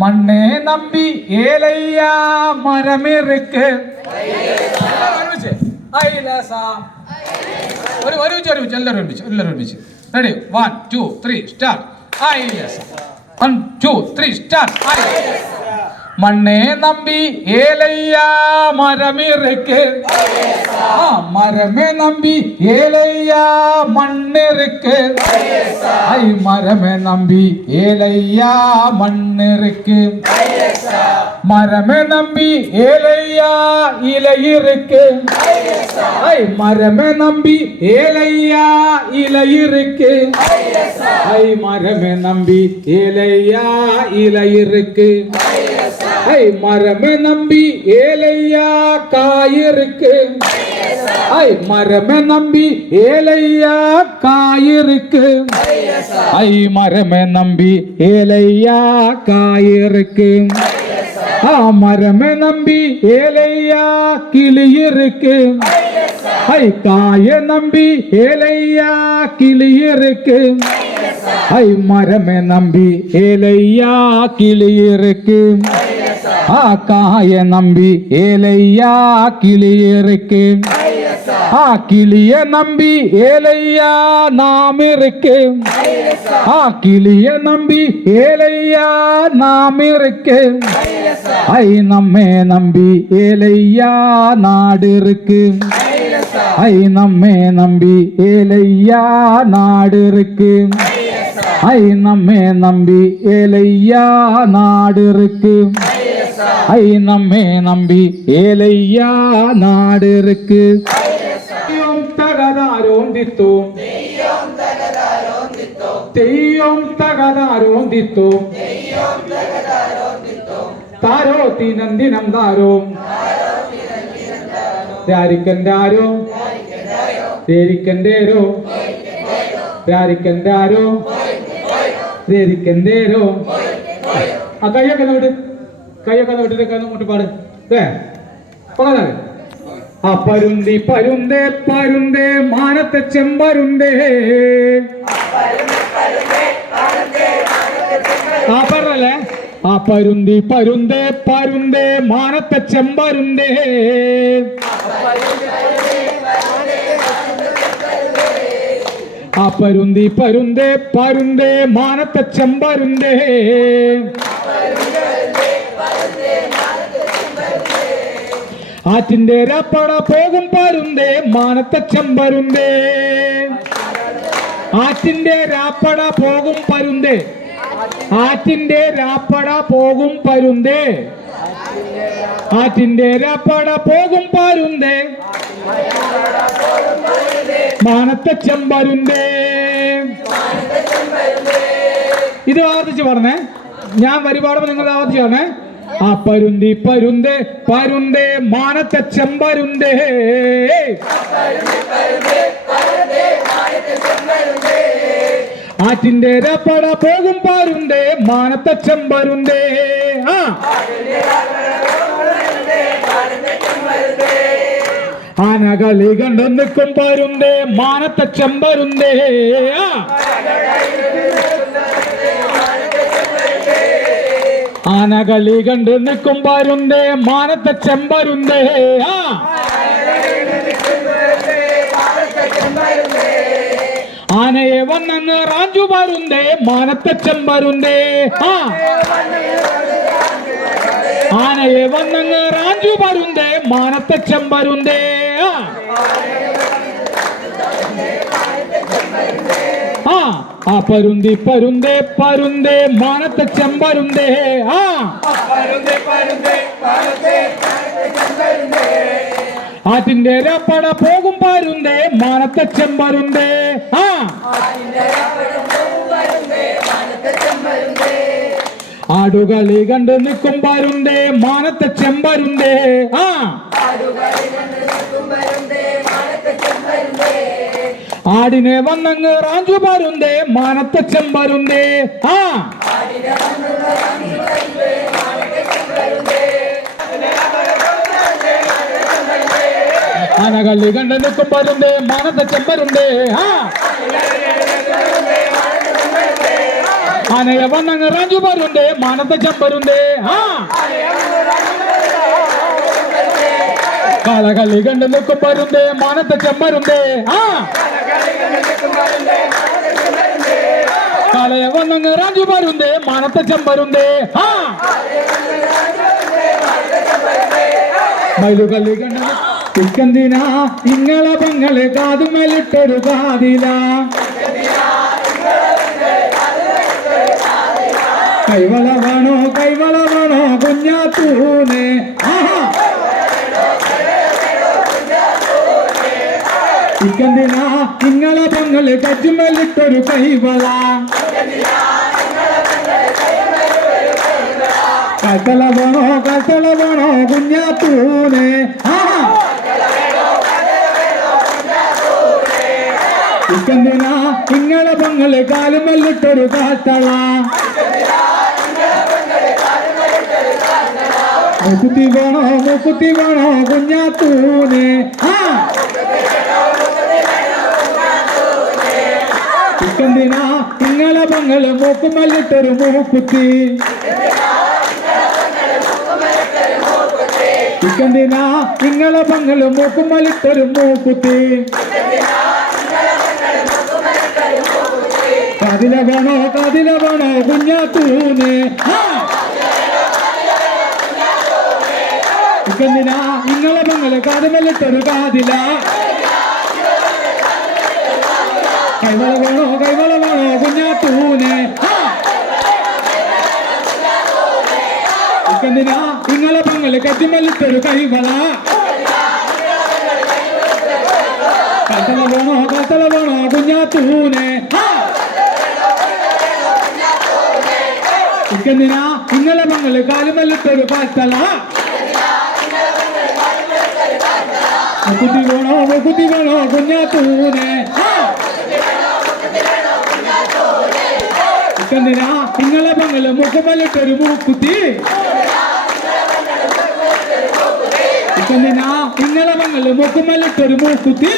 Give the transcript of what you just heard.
മണ്ണേ നമ്പി ഏലയ്യ മരമിറുക്ക്. ഒരുമിച്ച്. ഒരു ഒരുമിച്ച് ഒരുമിച്ച് എല്ലാവരും ഒരുമിച്ച് എല്ലാവരും ഒരുമിച്ച്. Ready one two three start ഐലസ. One two three start மண்ணே நம்பி ஏழையா மரம் இருக்கு மரமே நம்பி ஏழையா மண் இருக்கு ஐ மரமே நம்பி ஏழையா மண் இருக்கு மரமே நம்பி ஏழையா இலை இருக்கு ஐ மரமே நம்பி ஏழையா இலை இருக்கு ஐ மரமே நம்பி ஏழையா இலை ஐ மரமே நம்பி ஏலையா காயிருக்கு. ஐ மரம நம்பி ஏலையா காயிருக்கு. ஐ மரம நம்பி ஏலையா காயிருக்கு. மரம நம்பி ஏலையா கிளியிருக்கு. ஐ காய நம்பி ஏலையா கிளியிருக்கு. ஐ மரம நம்பி ஏலையா கிளி இருக்கு ஆ காய நம்பி ஏலையா கிளி இருக்கு ஆ கிளிய நம்பி ஏலையா நாம் இருக்கு ஆ கிளிய நம்பி ஏலையா நாம் இருக்கு ஐ நம்மே நம்பி ஏலையா நாடு இருக்கு ஐ நம்மே நம்பி ஏலையா நாடு இருக்கு ஐ நம்மே நம்பி ஏலையா நாடு இருக்கு ஐ நம்மே நம்பி ஏலையா நாடு இருக்கு തെയ്യം തകതാരോന്തിത്തും തെയ്യം തകതാരോന്തിത്തും താരോ തിനന്ദിനം താരോ രാരിക്കൻ്റെ ആരോ രേരിക്കൻ്റെരോ രേരിക്കന്റെരോ ആ കൈയൊക്കെ വിട്ട് കൈയൊക്കെ ഒന്ന് വിട്ടിട്ട് അങ്ങോട്ട് പാട്. ഏ ആ പരുന്തി പരുന്തേ പരുന്തേ മാനത്തെ ചെമ്പരുന്തേ. ആ പറഞ്ഞല്ലേ? ആ പരുന്തി പരുന്തേ പരുന്തേ മാനത്തെ ചെമ്പരുന്തേ. ആ പരുന്തി പരുന്തേ പരുന്തേ മാനത്തെ ചെമ്പരുന്തേ. ആറ്റിന്റെ രപ്പട പോകും പരുന്തേ മാനത്തെ ചെമ്പരുന്തേ. ആറ്റിന്റെ രാപ്പട പോകും പരുന്തേ. ആറ്റിന്റെ രാപ്പട പോകും പരുന്തേ. ആറ്റിന്റെ രാപ്പട പോകും പാരുന്തേ. മാനത്തെ ചെമ്പരുന്തേ. ഇത് ആവർത്തിച്ച് പറഞ്ഞേ. ഞാൻ വരിപാടുമ്പോ നിങ്ങൾ ആവർത്തിച്ച് പറഞ്ഞേ. ആ പരുന്തി പരുന്തേ പരുന്തേ മാനത്തെ ചെമ്പരുന്തേ. ആറ്റിന്റെ രപ്പട പോകും പരുന്തേ മാനത്തെ ചെമ്പരുന്തേ. ആ. ആനകളി കണ്ടു നിൽക്കും പരുന്തേ മാനത്തെ ചെമ്പരുന്തേ. ആനകളി കണ്ടു നിൽക്കും പരുന്തേ മാനത്തെ ചെമ്പരുന്തേ. ആനയെ വന്നെന്ന് റാഞ്ചു പരുന്തേ മാനത്തെ ചെമ്പരുന്തേ. ആ. ആനയെ വന്നങ്ങ് റാഞ്ചു പരുന്തേ മാനത്തെ ചെമ്പരുന്തേ. ആ ആ പരുന്തി പരുന്തേ പരുന്തേ മാനത്തെ ചെമ്പരുന്തേ ആ. ആറ്റിന്റെ രപ്പട പോകും പരുന്തേ മാനത്തെ ചെമ്പരുന്തേ ആ. ആടുകളി കണ്ട് നിൽക്കും പരുന്തേ മാനത്തെ ചെമ്പരുന്തേ ആ. ആടിനെ വന്നങ്ങ് റാഞ്ചു പരുന്തേ മാനത്തച്ഛൻ ചെമ്പരുന്തേ. ആ. ആനകളി കണ്ട് നിൽക്കും പരുന്തേ മാനത്തച്ഛൻ ചെമ്പരുന്തേ. ആ. ആനയെ വന്നങ്ങ് റാഞ്ചു പരുന്തേ മാനത്തച്ഛൻ ചെമ്പരുന്തേ. ആ. കാലകളി കണ്ട് നിൽക്കും പരുന്തേ മാനത്തെ ചെമ്പരുന്തേ ആ. കാലയ വന്നങ്ങ് രാജു പരുന്തേ മാനത്തെ ചെമ്പരുന്തേ മയിലുകളി കണ്ട് ഇക്കെന്തിനാ? ഇങ്ങളെ പെങ്ങളെ കാതുമലിട്ടൊരു കാതില. കൈവളവാണോ കൈവളവാണോ കൈവള വേണോ കുഞ്ഞാത്തൂനെ? ആഹാ ഇക്കെന്തിനാ ഇങ്ങളെ പെങ്ങളെ കച്ചുമേലിട്ടൊരു കൈവള കത്തള വേണോ കത്തള വേണോ കുഞ്ഞാത്തൂനെ ആഹാ ഇക്കെന്തിനാ ഇങ്ങളെ പെങ്ങളെ കാലുമല്ലിട്ടൊരു കാത്തള മുക്കുത്തി വേണോ മുക്കുത്തി വേണോ കുഞ്ഞാത്തൂനെ ആ ഇക്കെന്തിനാ ഇങ്ങളെ മൂക്കും മൂക്കുമല്ലിട്ടൊരു മൂക്കുത്തി. ഇക്കെന്തിനാ? ഇങ്ങളെ മൂക്കും മൂക്കുമല്ലിട്ടൊരു മൂക്കുത്തി. കതില വേണോ? കതില വേണോ? കുഞ്ഞാത്തൂനെ. ഇക്കെന്തിനാ? നിങ്ങളെ പെങ്ങളെ കാതുമല്ലിട്ടൊരു കാതില. കൈവള വേണോ കൈവള വേണോ കുഞ്ഞാത്തൂനെ. ഇക്കെന്തിനാ ഇങ്ങളെ പെങ്ങളെ കത്തിമല്ലിത്തൊരു കൈവള കത്തള വേണോ കത്തള വേണോ കുഞ്ഞാത്തൂനെ ഇക്കെന്തിനാ ഇങ്ങളെ പെങ്ങളെ കാലുമല്ലിത്തൊരു കാത്തള കുട്ടി വേണോ കുട്ടി വേണോ കുഞ്ഞാത്തൂനെ ആ ഇക്കെന്തിനാ ഇങ്ങളെ പെങ്ങളെ മുക്കുമല്ലിട്ടൊരു മൂക്കുത്തി ഇക്കെന്തിനാ ഇങ്ങളെ പെങ്ങളെ മുക്കുമല്ലിട്ടൊരു മൂക്കുത്തി